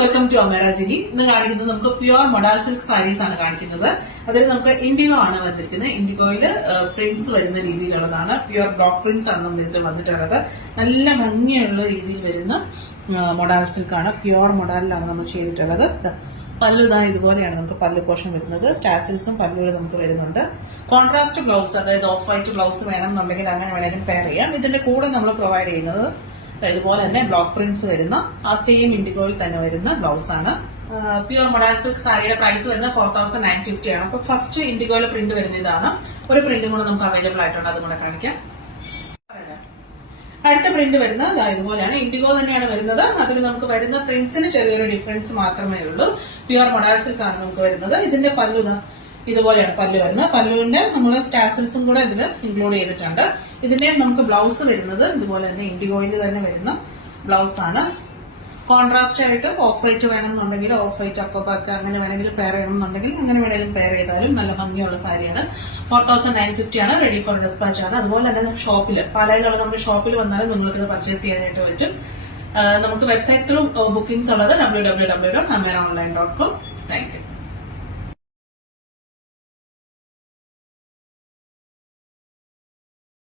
Welcome to അമേരാജിനി. ഇന്ന് കാണിക്കുന്നത് നമുക്ക് പ്യുവർ മൊഡാൾ സിൽക്ക് സാരീസ് ആണ് കാണിക്കുന്നത്. അതിൽ നമുക്ക് ഇൻഡിഗോ ആണ് വന്നിരിക്കുന്നത്. ഇൻഡിഗോയില് പ്രിന്റ്സ് വരുന്ന രീതിയിലുള്ളതാണ്. പ്യുവർ ബ്ലോക്ക് പ്രിന്റ്സ് ആണ് നമ്മൾ ഇതിൽ വന്നിട്ടുള്ളത്. നല്ല ഭംഗിയുള്ള രീതിയിൽ വരുന്ന മൊഡാൾ സിൽക്ക് ആണ്. പ്യുവർ മൊഡാലിലാണ് നമ്മൾ ചെയ്തിട്ടുള്ളത്. പല്ലു ഇതാ ഇതുപോലെയാണ് നമുക്ക് പല്ലു പോർഷൻ വരുന്നത്. ടാസിൽസും പല്ലുകൾ നമുക്ക് വരുന്നുണ്ട്. കോൺട്രാസ്റ്റ് ബ്ലൗസ്, അതായത് ഓഫ് വൈറ്റ് ബ്ലൗസ് വേണമെന്നുണ്ടെങ്കിൽ അങ്ങനെ വേണമെങ്കിലും പെയർ ചെയ്യാം. ഇതിന്റെ കൂടെ നമ്മൾ പ്രൊവൈഡ് ചെയ്യുന്നത് ഇതുപോലെ തന്നെ ബ്ലോക്ക് പ്രിന്റ്സ് വരുന്ന ആ സെയിം ഇൻഡിഗോയിൽ തന്നെ വരുന്ന ബ്ലൗസ് ആണ്. പ്യുവർ മൊഡാൾ സിൽക്ക് സാരിയുടെ പ്രൈസ് വരുന്നത് 4950 ആണ്. അപ്പൊ ഫസ്റ്റ് ഇൻഡിഗോയിലെ പ്രിന്റ് വരുന്ന ഇതാണ്. ഒരു പ്രിന്റും കൂടെ നമുക്ക് അവൈലബിൾ ആയിട്ടുണ്ട്, അതും കൂടെ കാണിക്കാം. അടുത്ത പ്രിന്റ് വരുന്നത് ഇതുപോലെയാണ്. ഇൻഡിഗോ തന്നെയാണ് വരുന്നത്. അതിൽ നമുക്ക് വരുന്ന പ്രിന്റ്സിന് ചെറിയൊരു ഡിഫറൻസ് മാത്രമേ ഉള്ളൂ. പ്യുവർ മൊഡാൾ സിൽക്ക് ആണ് നമുക്ക് വരുന്നത്. ഇതിന്റെ പല്ലു ഇതുപോലെയാണ് പല്ലു വരുന്നത്. പല്ലുവിന്റെ നമ്മൾ ടാസൽസും കൂടെ ഇതിൽ ഇൻക്ലൂഡ് ചെയ്തിട്ടുണ്ട്. ഇതിന്റെ നമുക്ക് ബ്ലൗസ് വരുന്നത് ഇതുപോലെ തന്നെ ഇൻഡിഗോയിൽ തന്നെ വരുന്ന ബ്ലൗസ് ആണ്. കോൺട്രാസ്റ്റ് ആയിട്ട് ഓഫ് വൈറ്റ് വേണമെന്നുണ്ടെങ്കിൽ ഓഫ് വൈറ്റ് അക്കോബാക്ക് അങ്ങനെ വേണമെങ്കിൽ പെയർ ചെയ്യണമെന്നുണ്ടെങ്കിൽ അങ്ങനെ വേണമെങ്കിലും പെയർ ചെയ്താലും നല്ല ഭംഗിയുള്ള സാരിയാണ്. 4950 ആണ്. റെഡി ഫോർ ഡിസ്പാച്ച് ആണ്. അതുപോലെ തന്നെ ഷോപ്പിൽ പാലയിലുള്ള നമ്മുടെ ഷോപ്പിൽ വന്നാലും നിങ്ങൾക്ക് ഇത് പർച്ചേസ് ചെയ്യാനായിട്ട് പറ്റും. നമുക്ക് വെബ്സൈറ്റ് ത്രൂ ബുക്കിംഗ്സ് ഉള്ളത് www.ameraonline.com. Thank you.